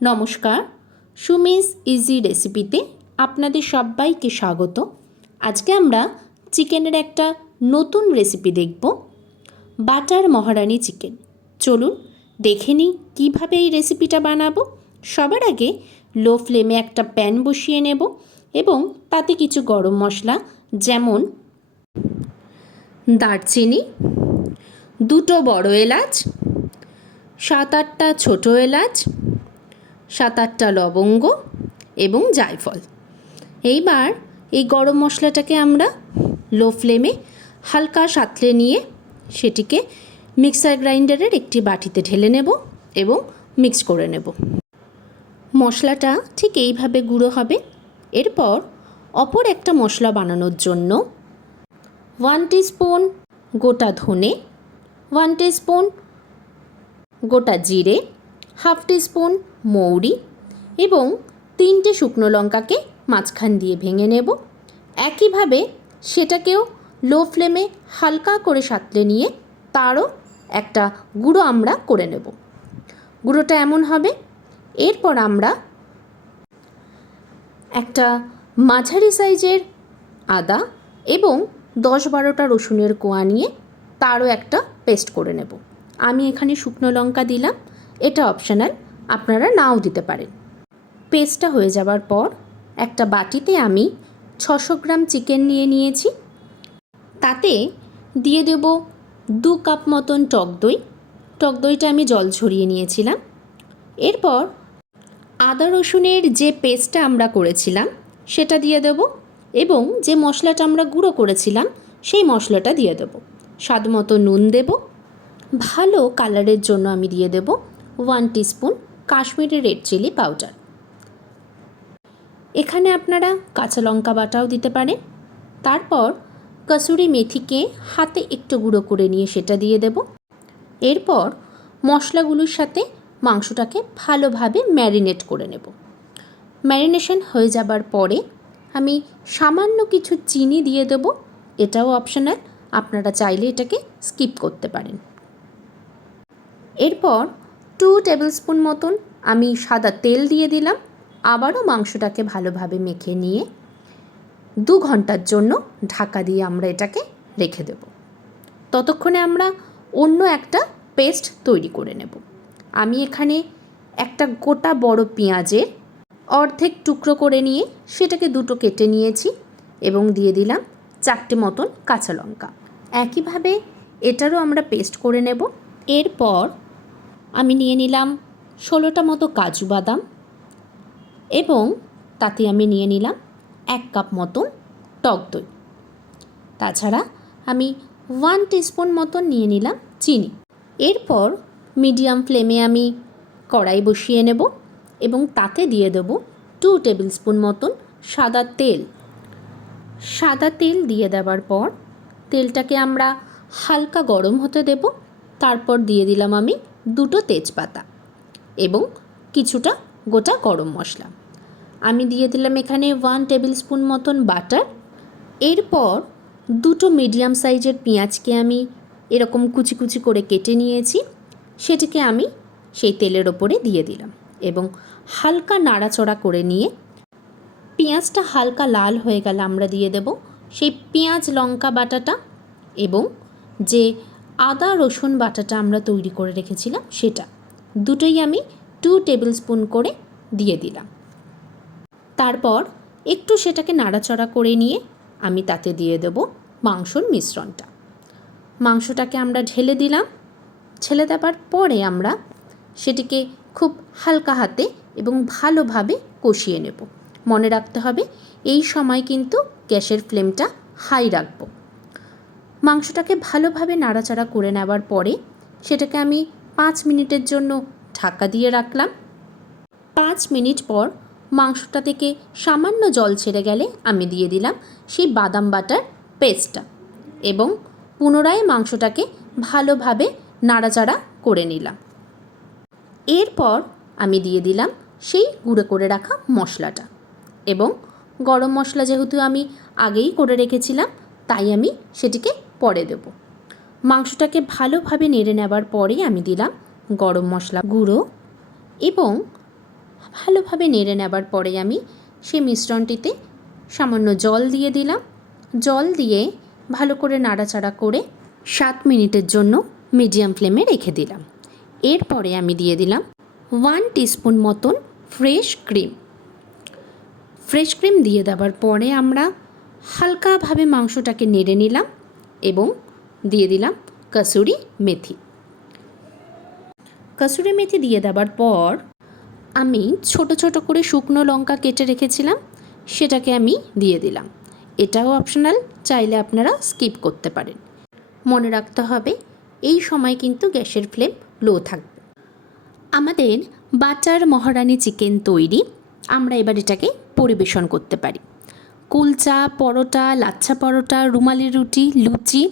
নমস্কার, সুমিস ইজি রেসিপিতে আপনাদের সবাইকে স্বাগত। আজকে আমরা চিকেনের একটা নতুন রেসিপি দেখব, বাটার মহারানি চিকেন। চলুন দেখে নিই কীভাবে এই রেসিপিটা বানাবো। সবার আগে লো ফ্লেমে একটা প্যান বসিয়ে নেব এবং তাতে কিছু গরম মশলা যেমন দারচিনি, 2টো বড় এলাচ, 7-8টা ছোটো এলাচ, 7-8টা লবঙ্গ এবং জায়ফল। এইবার এই গরম মশলাটাকে আমরা লো ফ্লেমে হালকা সাঁতলে নিয়ে সেটিকে মিক্সার গ্রাইন্ডারের একটি বাটিতে ঢেলে নেব এবং মিক্স করে নেব। মশলাটা ঠিক এইভাবে গুঁড়ো হবে। এরপর অপর একটা মশলা বানানোর জন্য 1 টিস্পুন গোটা ধনে, 1 টিস্পুন গোটা জিরে, 1/2 টিস্পুন মৌরি এবং 3টে শুকনো লঙ্কাকে মাঝখান দিয়ে ভেঙে নেব। একইভাবে সেটাকেও লো ফ্লেমে হালকা করে সাঁতলে নিয়ে তারও একটা গুঁড়ো আমরা করে নেব। গুঁড়োটা এমন হবে। এরপর আমরা একটা মাঝারি সাইজের আদা এবং 10-12টা রসুনের কোয়া নিয়ে তারও একটা পেস্ট করে নেব। আমি এখানে শুকনো লঙ্কা দিলাম, এটা অপশনাল, আপনারা নাও দিতে পারেন। পেস্টটা হয়ে যাবার পর একটা বাটিতে আমি 600 গ্রাম চিকেন নিয়ে নিয়েছি। তাতে দিয়ে দেব 2 কাপ মতন টক দই। টক দইটা আমি জল ঝরিয়ে নিয়েছিলাম। এরপর আদা রসুনের যে পেস্টটা আমরা করেছিলাম সেটা দিয়ে দেব এবং যে মশলাটা আমরা গুঁড়ো করেছিলাম সেই মশলাটা দিয়ে দেব। স্বাদ মতো নুন দেব। ভালো কালারের জন্য আমি দিয়ে দেব 1 teaspoon Kashmiri red chilli powder. এখানে আপনারা কাঁচা লঙ্কা বাটাও দিতে পারেন। তারপর কসুরি মেথিকে হাতে একটু গুঁড়ো করে নিয়ে সেটা দিয়ে দেব। এরপর মশলাগুলোর সাথে মাংসটাকে ভালোভাবে ম্যারিনেট করে নেব। ম্যারিনেশন হয়ে যাবার পরে আমি সামান্য কিছু চিনি দিয়ে দেব। এটাও অপশনাল, আপনারা চাইলে এটাকে স্কিপ করতে পারেন। এরপর 2 টেবিলস্পুন মতন আমি সাদা তেল দিয়ে দিলাম। আবারও মাংসটাকে ভালোভাবে মেখে নিয়ে 2 ঘন্টার জন্য ঢাকা দিয়ে আমরা এটাকে রেখে দেব। ততক্ষণে আমরা অন্য একটা পেস্ট তৈরি করে নেব। আমি এখানে একটা গোটা বড় পেঁয়াজের অর্ধেক টুকরো করে নিয়ে সেটাকে 2টো কেটে নিয়েছি এবং দিয়ে দিলাম 4টে মতন কাঁচা লঙ্কা। একইভাবে এটারও আমরা পেস্ট করে নেব। এরপর আমি নিয়ে নিলাম 16টা মতো কাজু বাদাম এবং তাতে আমি নিয়ে নিলাম 1 কাপ মতন টক দই। তাছাড়া আমি 1 টিস্পুন মতন নিয়ে নিলাম চিনি। এরপর মিডিয়াম ফ্লেমে আমি কড়াই বসিয়ে নেব এবং তাতে দিয়ে দেব 2 টেবিলস্পুন মতন সাদা তেল। সাদা তেল দিয়ে দেওয়ার পর তেলটাকে আমরা হালকা গরম হতে দেব। তারপর দিয়ে দিলাম আমি 2টো তেজপাতা এবং কিছুটা গোটা গরম মশলা। আমি দিয়ে দিলাম এখানে 1 টেবিলস্পুন মতন বাটার। এরপর 2টো মিডিয়াম সাইজের পেঁয়াজকে আমি এরকম কুচি কুচি করে কেটে নিয়েছি, সেটিকে আমি সেই তেলের ওপরে দিয়ে দিলাম এবং হালকা নাড়াচড়া করে নিয়ে পেঁয়াজটা হালকা লাল হয়ে গেলে আমরা দিয়ে দেব সেই পেঁয়াজ লঙ্কা বাটাটা এবং যে আদা রসুন বাটাটা আমরা তৈরি করে রেখেছিলাম সেটা। দুটোই আমি 2 টেবিলস্পুন করে দিয়ে দিলাম। তারপর একটু সেটাকে নাড়াচড়া করে নিয়ে আমি তাতে দিয়ে দেব মাংসর মিশ্রণটা। মাংসটাকে আমরা ঢেলে দিলাম। ঢেলে দেওয়ার পরে আমরা সেটিকে খুব হালকা হাতে এবং ভালোভাবে কষিয়ে নেব। মনে রাখতে হবে এই সময় কিন্তু গ্যাসের ফ্লেমটা হাই রাখব। মাংসটাকে ভালোভাবে নাড়াচাড়া করে নেওয়ার পরে সেটাকে আমি 5 মিনিটের জন্য ঢাকা দিয়ে রাখলাম। 5 মিনিট পর মাংসটা থেকে সামান্য জল ছেড়ে গেলে আমি দিয়ে দিলাম সেই বাদাম বাটার পেস্টটা এবং পুনরায় মাংসটাকে ভালোভাবে নাড়াচাড়া করে নিলাম। এরপর আমি দিয়ে দিলাম সেই গুঁড়ো করে রাখা মশলাটা এবং গরম মশলা যেহেতু আমি আগেই করে রেখেছিলাম তাই আমি সেটিকে পরে দেব। মাংসটাকে ভালোভাবে নেড়ে নেবার পরেই আমি দিলাম গরম মশলা গুঁড়ো এবং ভালোভাবে নেড়ে নেবার পরে আমি সেই মিশ্রণটিতে সামান্য জল দিয়ে দিলাম। জল দিয়ে ভালো করে নাড়াচাড়া করে 7 মিনিটের জন্য মিডিয়াম ফ্লেমে রেখে দিলাম। এরপরে আমি দিয়ে দিলাম 1 টিস্পুন মতন ফ্রেশ ক্রিম। ফ্রেশ ক্রিম দিয়ে দেওয়ার পরে আমরা হালকাভাবে মাংসটাকে নেড়ে নিলাম এবং দিয়ে দিলাম কসুরি মেথি। কসুরি মেথি দিয়ে দেওয়ার পর আমি ছোট ছোট করে শুকনো লঙ্কা কেটে রেখেছিলাম, সেটাকে আমি দিয়ে দিলাম। এটাও অপশনাল, চাইলে আপনারা স্কিপ করতে পারেন। মনে রাখতে হবে এই সময় কিন্তু গ্যাসের ফ্লেম লো থাকবে। আমাদের বাটার মহারানি চিকেন তৈরি। আমরা এবার এটাকে পরিবেশন করতে পারি। কুলচা, পরোটা, লাচ্ছা পরোটা, রুমালি রুটি, লুচি,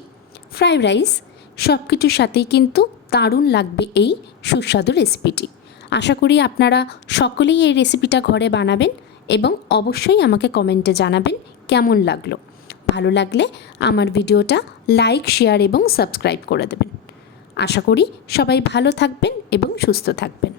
ফ্রাইড রাইস সব কিছুর সাথেই কিন্তু দারুণ লাগবে এই সুস্বাদু রেসিপিটি। আশা করি আপনারা সকলেই এই রেসিপিটা ঘরে বানাবেন এবং অবশ্যই আমাকে কমেন্টে জানাবেন কেমন লাগলো। ভালো লাগলে আমার ভিডিওটা লাইক, শেয়ার এবং সাবস্ক্রাইব করে দেবেন। আশা করি সবাই ভালো থাকবেন এবং সুস্থ থাকবেন।